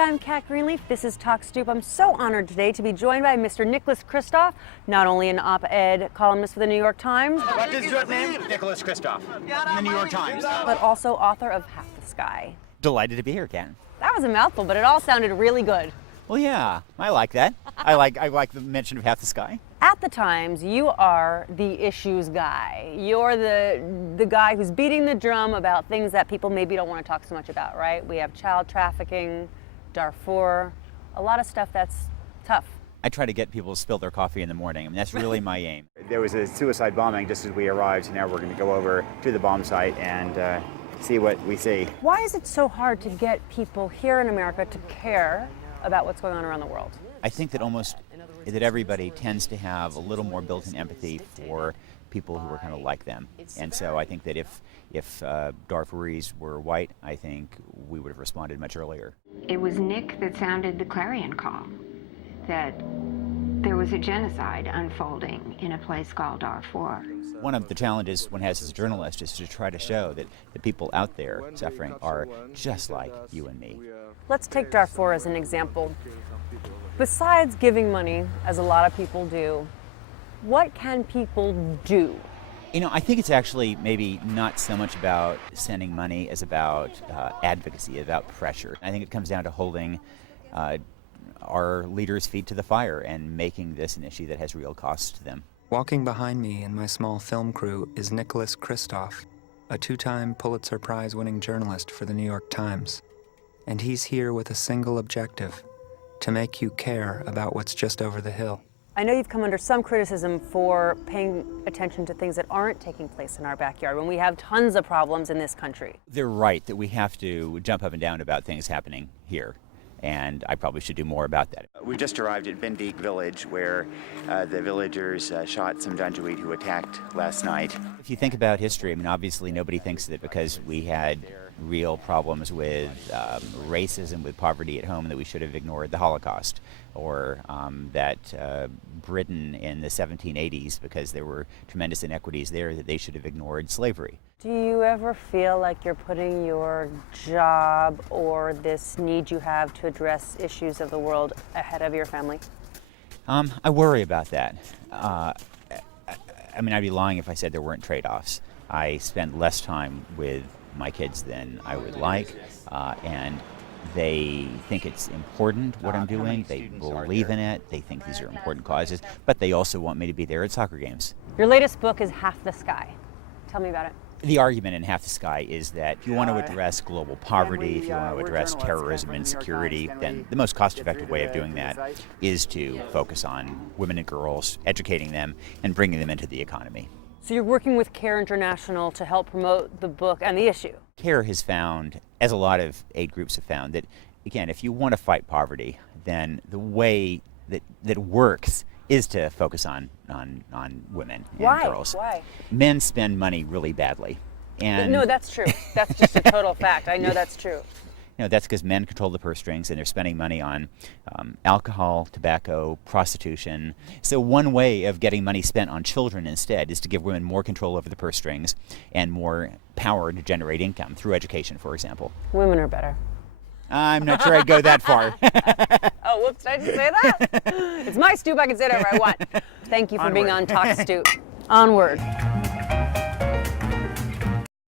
I'm Kat Greenleaf. This is Talk Stoop. I'm so honored today to be joined by Mr. Nicholas Kristof, not only an op-ed columnist for the New York Times, What is your name? Nicholas Kristof, in the New York Times. but also author of Half the Sky. Delighted to be here, Ken. That was a mouthful, but it all sounded really good. Well, yeah, I like that. I like the mention of Half the Sky. At the Times, you are the issues guy. You're the guy who's beating the drum about things that people maybe don't want to talk so much about, right? We have child trafficking, Darfur, a lot of stuff that's tough. I try to get people to spill their coffee in the morning. I mean, that's really my aim. There was a suicide bombing just as we arrived, so now we're going to go over to the bomb site and see what we see. Why is it so hard to get people here in America to care about what's going on around the world? I think that everybody tends to have a little more built-in empathy for people who are kind of like them. And so I think that if Darfuris were white, I think we would have responded much earlier. It was Nick that sounded the clarion call that there was a genocide unfolding in a place called Darfur. One of the challenges one has as a journalist is to try to show that the people out there suffering are just like you and me. Let's take Darfur as an example. Besides giving money, as a lot of people do, what can people do? You know, I think it's actually maybe not so much about sending money as about advocacy, about pressure. I think it comes down to holding our leaders' feet to the fire and making this an issue that has real costs to them. Walking behind me and my small film crew is Nicholas Kristof, a two-time Pulitzer Prize winning journalist for the New York Times. And he's here with a single objective: to make you care about what's just over the hill. I know you've come under some criticism for paying attention to things that aren't taking place in our backyard when we have tons of problems in this country. They're right that we have to jump up and down about things happening here, and I probably should do more about that. We just arrived at Bindik village where the villagers shot some Janjaweed who attacked last night. If you think about history, I mean, obviously nobody thinks that because we had real problems with racism, with poverty at home, that we should have ignored the Holocaust, or that Britain in the 1780s, because there were tremendous inequities there, that they should have ignored slavery. Do you ever feel like you're putting your job or this need you have to address issues of the world ahead of your family? I worry about that. I mean, I'd be lying if I said there weren't trade-offs. I spend less time with my kids than I would like, and they think it's important what I'm doing. They believe in it. They think these are important causes, but they also want me to be there at soccer games. Your latest book is Half the Sky. Tell me about it. The argument in Half the Sky is that if you want to address global poverty, if you want to address terrorism and security, then the most cost-effective way of doing that is to focus on women and girls, educating them, and bringing them into the economy. So you're working with CARE International to help promote the book and the issue. CARE has found, as a lot of aid groups have found, that, again, if you want to fight poverty, then the way that works is to focus on women and girls. Why? Men spend money really badly. And no, that's true. That's just a total fact. I know that's true. You know, that's because men control the purse strings and they're spending money on alcohol, tobacco, prostitution. So one way of getting money spent on children instead is to give women more control over the purse strings and more power to generate income through education, for example. Women are better. I'm not sure I'd go that far. Oh, whoops, did I just say that? It's my stoop, I can say whatever I want. Thank you for being on Talk Stoop. Onward.